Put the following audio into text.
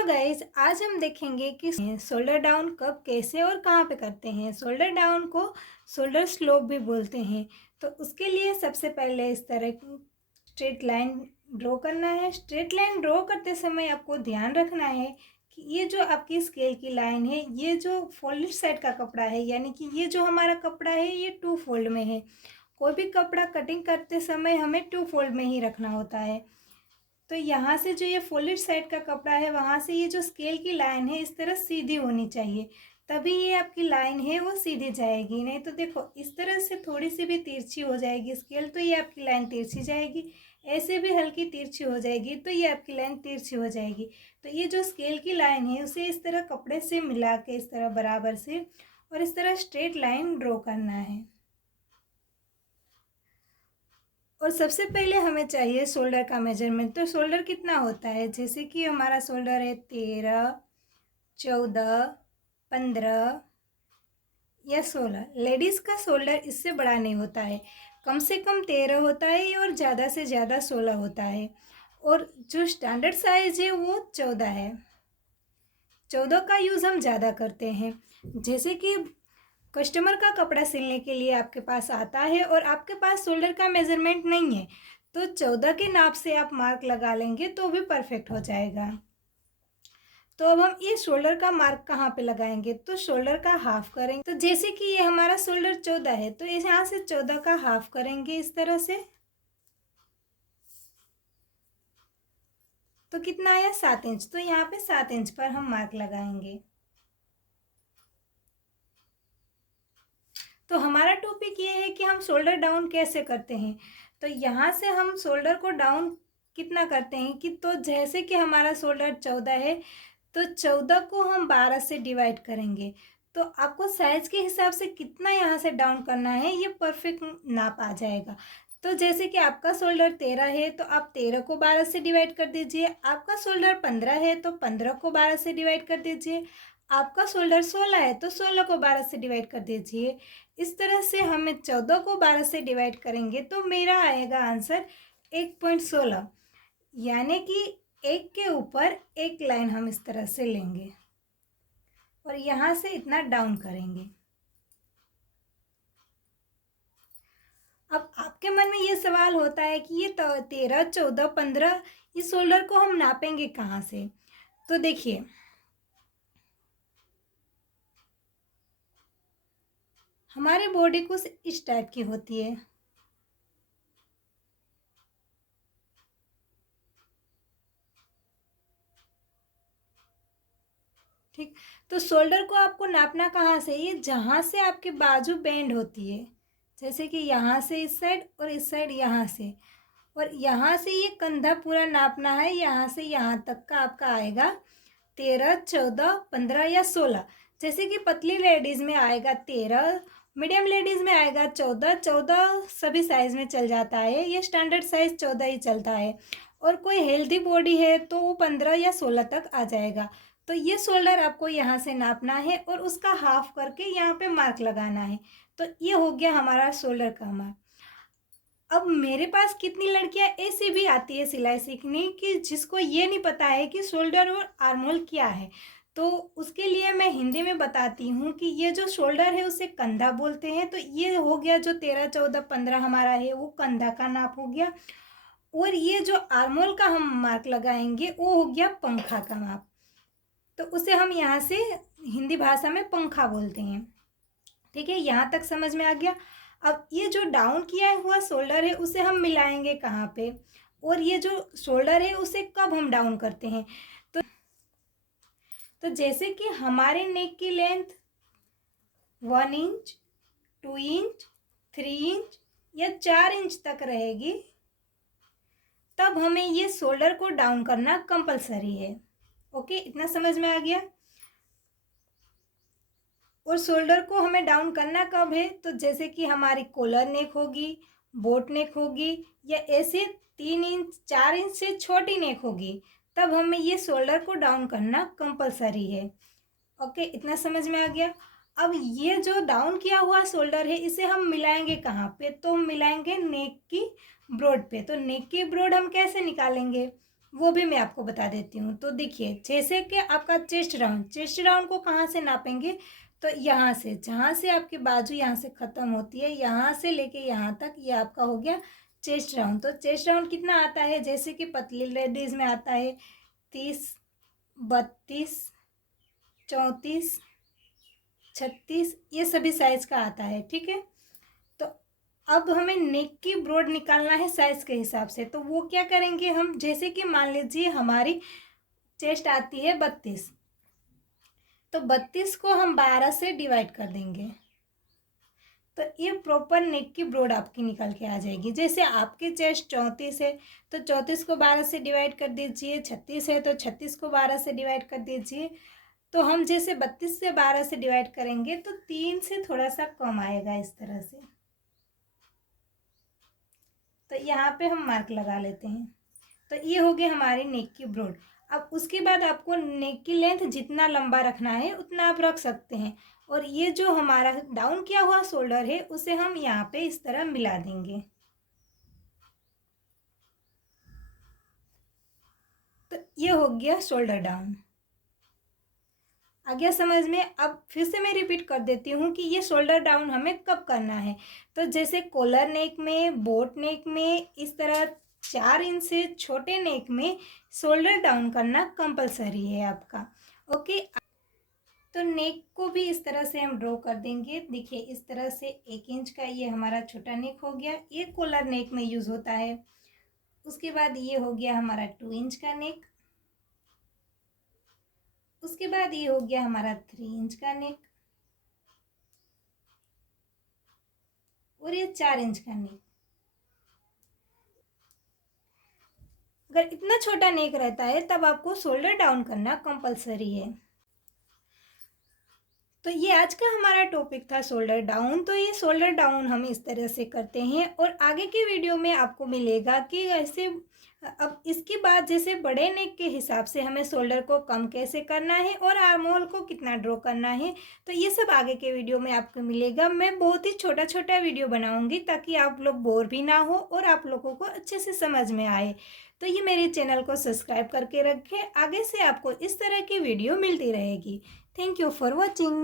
Hello guys, आज हम देखेंगे कि शोल्डर डाउन कब कैसे और कहाँ पे करते हैं। शोल्डर डाउन को शोल्डर स्लोप भी बोलते हैं। तो उसके लिए सबसे पहले इस तरह की स्ट्रेट लाइन ड्रॉ करना है। स्ट्रेट लाइन ड्रॉ करते समय आपको ध्यान रखना है कि ये जो आपकी स्केल की लाइन है, ये जो फोल्डेड साइड का कपड़ा है, यानी कि ये जो हमारा कपड़ा है ये 2 फोल्ड में है। कोई भी कपड़ा कटिंग करते समय हमें 2 फोल्ड में ही रखना होता है। तो यहाँ से जो ये फोल्डेड साइड का कपड़ा है, वहाँ से ये जो स्केल की लाइन है इस तरह सीधी होनी चाहिए, तभी ये आपकी लाइन है वो सीधी जाएगी। नहीं तो देखो इस तरह से थोड़ी सी भी तिरछी हो जाएगी स्केल, तो ये आपकी लाइन तिरछी जाएगी। ऐसे भी हल्की तिरछी हो जाएगी तो ये आपकी लाइन तिरछी हो जाएगी। तो ये जो स्केल की लाइन है उसे इस तरह कपड़े से मिला के इस तरह बराबर से और इस तरह स्ट्रेट लाइन ड्रॉ करना है। और सबसे पहले हमें चाहिए शोल्डर का मेजरमेंट। तो शोल्डर कितना होता है, जैसे कि हमारा शोल्डर है 13, 14, 15 या 16। लेडीज़ का शोल्डर इससे बड़ा नहीं होता है, कम से कम 13 होता है और ज़्यादा से ज़्यादा 16 होता है। और जो स्टैंडर्ड साइज है वो 14 है। 14 का यूज़ हम ज़्यादा करते हैं। जैसे कि कस्टमर का कपड़ा सिलने के लिए आपके पास आता है और आपके पास शोल्डर का मेजरमेंट नहीं है, तो 14 के नाप से आप मार्क लगा लेंगे तो भी परफेक्ट हो जाएगा। तो अब हम ये शोल्डर का मार्क कहाँ पे लगाएंगे, तो शोल्डर का हाफ करेंगे। तो जैसे कि ये हमारा शोल्डर 14 है, तो इस यहाँ से 14 का हाफ करेंगे इस तरह से। तो कितना आया 7 इंच। तो यहाँ पे 7 इंच पर हम मार्क लगाएंगे। तो हमारा टॉपिक ये है कि हम शोल्डर डाउन कैसे करते हैं। तो यहाँ से हम शोल्डर को डाउन कितना करते हैं कि, तो जैसे कि हमारा शोल्डर 14 है, तो 14 को हम 12 से डिवाइड करेंगे। तो आपको साइज के हिसाब से कितना यहाँ से डाउन करना है ये परफेक्ट नाप आ जाएगा। तो जैसे कि आपका शोल्डर 13 है तो आप 13 को 12 से डिवाइड कर दीजिए। आपका शोल्डर 15 है तो 15 को 12 से डिवाइड कर दीजिए। आपका शोल्डर 16 है तो 16 को 12 से डिवाइड कर दीजिए। इस तरह से हमें 14 को 12 से डिवाइड करेंगे तो मेरा आएगा आंसर 1.16, यानी कि एक के ऊपर एक लाइन हम इस तरह से लेंगे और यहाँ से इतना डाउन करेंगे। अब आपके मन में ये सवाल होता है कि ये 13, 14, 15 इस शोल्डर को हम नापेंगे कहाँ से। तो देखिए, हमारे बॉडी कुछ इस टाइप की होती है। ठीक, तो शोल्डर को आपको नापना कहाँ से, ये जहाँ से आपके बाजू बेंड होती है, जैसे कि यहाँ से इस साइड और इस साइड यहाँ से, और यहाँ से ये कंधा पूरा नापना है। यहाँ से यहाँ तक का आपका आएगा 13, 14, 15 या 16। जैसे कि पतली लेडीज़ में आएगा 13, मीडियम लेडीज़ में आएगा 14। 14 सभी साइज़ में चल जाता है, ये स्टैंडर्ड साइज़ 14 ही चलता है। और कोई हेल्दी बॉडी है तो वो 15 या 16 तक आ जाएगा। तो ये शोल्डर आपको यहाँ से नापना है और उसका हाफ करके यहाँ पे मार्क लगाना है। तो ये हो गया हमारा शोल्डर का मार्क। अब मेरे पास कितनी लड़कियां ऐसी भी आती है सिलाई सीखने की जिसको ये नहीं पता है कि शोल्डर और आर्म होल क्या है। तो उसके लिए मैं हिंदी में बताती हूँ कि ये जो शोल्डर है उसे कंधा बोलते हैं। तो ये हो गया जो 13, 14, 15 हमारा है वो कंधा का नाप हो गया। और ये जो आर्म होल का हम मार्क लगाएंगे वो हो गया पंखा का माप। तो उसे हम यहाँ से हिंदी भाषा में पंखा बोलते हैं। ठीक है, यहाँ तक समझ में आ गया। अब ये जो डाउन किया हुआ शोल्डर है उसे हम मिलाएंगे कहाँ पे, और ये जो शोल्डर है उसे कब हम डाउन करते हैं। तो जैसे कि हमारे नेक की लेंथ 1 इंच, 2 इंच, 3 इंच या 4 इंच तक रहेगी, तब हमें ये शोल्डर को डाउन करना कंपलसरी है। ओके, इतना समझ में आ गया। और शोल्डर को हमें डाउन करना कब है, तो जैसे कि हमारी कॉलर नेक होगी, बोट नेक होगी, या ऐसे 3 इंच 4 इंच से छोटी नेक होगी, तब हमें ये शोल्डर को डाउन करना कंपलसरी है। ओके, इतना समझ में आ गया। अब ये जो डाउन किया हुआ शोल्डर है इसे हम मिलाएंगे कहाँ पे, तो हम मिलाएंगे नेक की ब्रॉड पे। तो नेक की ब्रॉड हम कैसे निकालेंगे, वो भी मैं आपको बता देती हूँ। तो देखिए, जैसे कि आपका चेस्ट राउंड को कहाँ से नापेंगे, तो यहाँ से, जहाँ से आपकी बाजू यहाँ से ख़त्म होती है, यहाँ से लेके यहाँ तक ये आपका हो गया चेस्ट राउंड। तो चेस्ट राउंड कितना आता है, जैसे कि पतली लेडीज़ में आता है 30, 32, 34, 36, ये सभी साइज़ का आता है, ठीक है। तो अब हमें नेक की ब्रॉड निकालना है साइज़ के हिसाब से। तो वो क्या करेंगे हम, जैसे कि मान लीजिए हमारी चेस्ट आती है 32, तो 32 को हम 12 से डिवाइड कर देंगे, तो ये प्रॉपर नेक की ब्रॉड आपकी निकल के आ जाएगी। जैसे आपकी चेस्ट 34 है तो 34 को 12 से डिवाइड कर दीजिए, 36 है तो 36 को 12 से डिवाइड कर दीजिए। तो हम जैसे 32 से 12 से डिवाइड करेंगे तो 3 से थोड़ा सा कम आएगा इस तरह से। तो यहाँ पे हम मार्क लगा लेते हैं। तो ये हो गई हमारी नेक की ब्रॉड। अब उसके बाद आपको नेक की लेंथ जितना लंबा रखना है उतना आप रख सकते हैं। और ये जो हमारा डाउन किया हुआ शोल्डर है उसे हम यहाँ पे इस तरह मिला देंगे। तो ये हो गया शोल्डर डाउन। आ गया समझ में। अब फिर से मैं रिपीट कर देती हूँ कि ये शोल्डर डाउन हमें कब करना है। तो जैसे कॉलर नेक में, बोट नेक में, इस तरह 4 इंच से छोटे नेक में शोल्डर डाउन करना कंपलसरी है आपका। ओके, तो नेक को भी इस तरह से हम ड्रॉ कर देंगे। देखिए, इस तरह से 1 इंच का ये हमारा छोटा नेक हो गया, ये कॉलर नेक में यूज़ होता है। उसके बाद ये हो गया हमारा 2 इंच का नेक। उसके बाद ये हो गया हमारा 3 इंच का नेक, और ये 4 इंच का नेक। अगर इतना छोटा नेक रहता है तब आपको शोल्डर डाउन करना कंपलसरी है। तो ये आज का हमारा टॉपिक था शोल्डर डाउन। तो ये शोल्डर डाउन हम इस तरह से करते हैं, और आगे की वीडियो में आपको मिलेगा कि ऐसे अब इसके बाद जैसे बड़े नेक के हिसाब से हमें शोल्डर को कम कैसे करना है और आर्म होल को कितना ड्रॉ करना है। तो ये सब आगे के वीडियो में आपको मिलेगा। मैं बहुत ही छोटा छोटा वीडियो बनाऊंगी ताकि आप लोग बोर भी ना हो और आप लोगों को अच्छे से समझ में आए। तो ये मेरे चैनल को सब्सक्राइब करके रखें, आगे से आपको इस तरह की वीडियो मिलती रहेगी। Thank you for watching.